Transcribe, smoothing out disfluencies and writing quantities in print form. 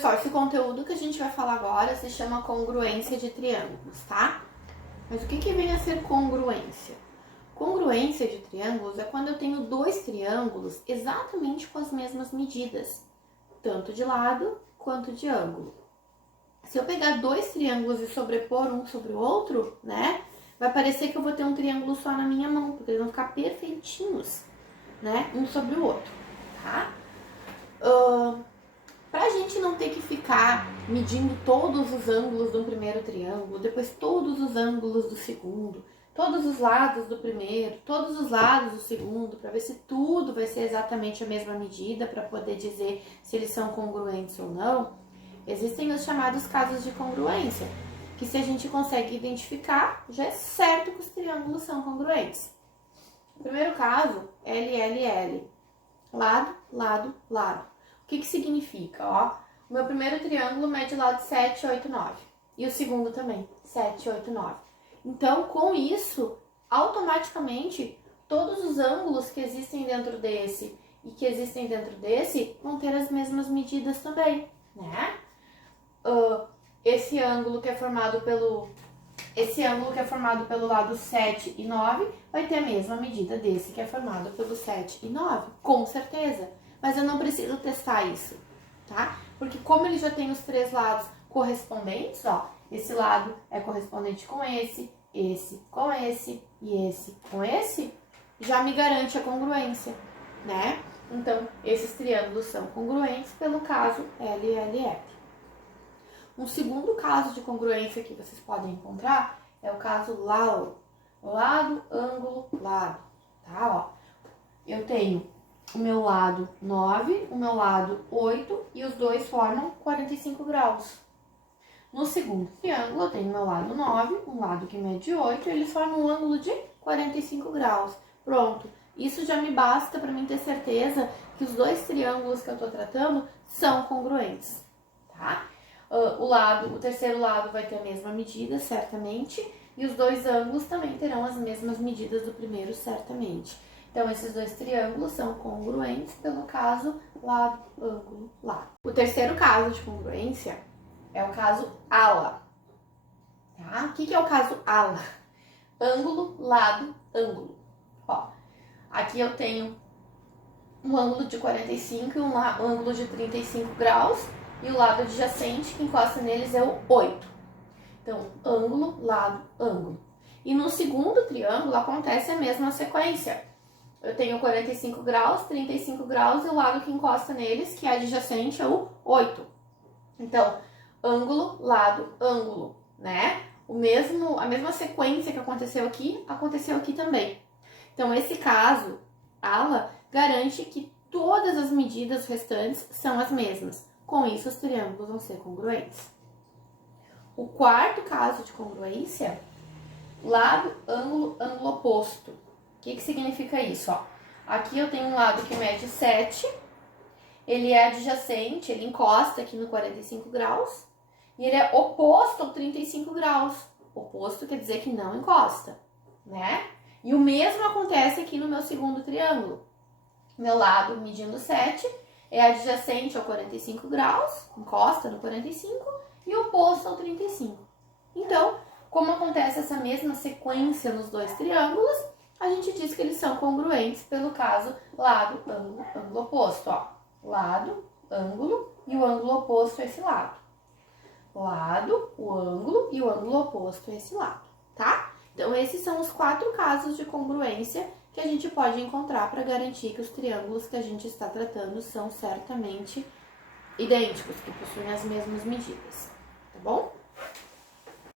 Pessoal, esse conteúdo que a gente vai falar agora se chama congruência de triângulos, tá? Mas o que vem a ser congruência? Congruência de triângulos é quando eu tenho dois triângulos exatamente com as mesmas medidas, tanto de lado quanto de ângulo. Se eu pegar dois triângulos e sobrepor um sobre o outro, né, vai parecer que eu vou ter um triângulo só na minha mão, porque eles vão ficar perfeitinhos, né, um sobre o outro, tá? Pra gente não ter que ficar medindo todos os ângulos do primeiro triângulo, depois todos os ângulos do segundo, todos os lados do primeiro, todos os lados do segundo, para ver se tudo vai ser exatamente a mesma medida, para poder dizer se eles são congruentes ou não, existem os chamados casos de congruência, que se a gente consegue identificar, já é certo que os triângulos são congruentes. O primeiro caso, LLL, lado, lado, lado. O que significa? Ó, o meu primeiro triângulo mede lado 7, 8, 9. E o segundo também, 7, 8, 9. Então, com isso, automaticamente, todos os ângulos que existem dentro desse e que existem dentro desse vão ter as mesmas medidas também, né? Esse ângulo que é formado pelo lado 7 e 9 vai ter a mesma medida desse que é formado pelo 7 e 9, com certeza. Mas eu não preciso testar isso, tá? Porque como ele já tem os três lados correspondentes, ó, esse lado é correspondente com esse com esse e esse com esse, já me garante a congruência, né? Então, esses triângulos são congruentes pelo caso LLL. Um segundo caso de congruência que vocês podem encontrar é o caso LAO, lado, ângulo, lado, tá? Ó, eu tenho o meu lado 9, o meu lado 8 e os dois formam 45 graus. No segundo triângulo, eu tenho o meu lado 9, um lado que mede 8, e eles formam um ângulo de 45 graus. Pronto, isso já me basta para mim ter certeza que os dois triângulos que eu estou tratando são congruentes, tá? O terceiro lado vai ter a mesma medida, certamente, e os dois ângulos também terão as mesmas medidas do primeiro, certamente. Então, esses dois triângulos são congruentes pelo caso lado, ângulo, lado. O terceiro caso de congruência é o caso ala. Tá? O que é o caso ala? Ângulo, lado, ângulo. Ó, aqui eu tenho um ângulo de 45 e um ângulo de 35 graus, e o lado adjacente que encosta neles é o 8. Então, ângulo, lado, ângulo. E no segundo triângulo acontece a mesma sequência. Eu tenho 45 graus, 35 graus e o lado que encosta neles, que é adjacente, é o 8. Então, ângulo, lado, ângulo, né? A mesma sequência que aconteceu aqui também. Então, esse caso, ala, garante que todas as medidas restantes são as mesmas. Com isso, os triângulos vão ser congruentes. O quarto caso de congruência, lado, ângulo, ângulo oposto. O que significa isso? Ó, aqui eu tenho um lado que mede 7, ele é adjacente, ele encosta aqui no 45 graus, e ele é oposto ao 35 graus. Oposto quer dizer que não encosta, né? E o mesmo acontece aqui no meu segundo triângulo. Meu lado medindo 7 é adjacente ao 45 graus, encosta no 45, e oposto ao 35. Então, como acontece essa mesma sequência nos dois triângulos, a gente diz que eles são congruentes pelo caso lado, ângulo, ângulo oposto. Ó, lado, ângulo e o ângulo oposto a esse lado. Lado, o ângulo e o ângulo oposto a esse lado, tá? Então, esses são os 4 casos de congruência que a gente pode encontrar para garantir que os triângulos que a gente está tratando são certamente idênticos, que possuem as mesmas medidas, tá bom?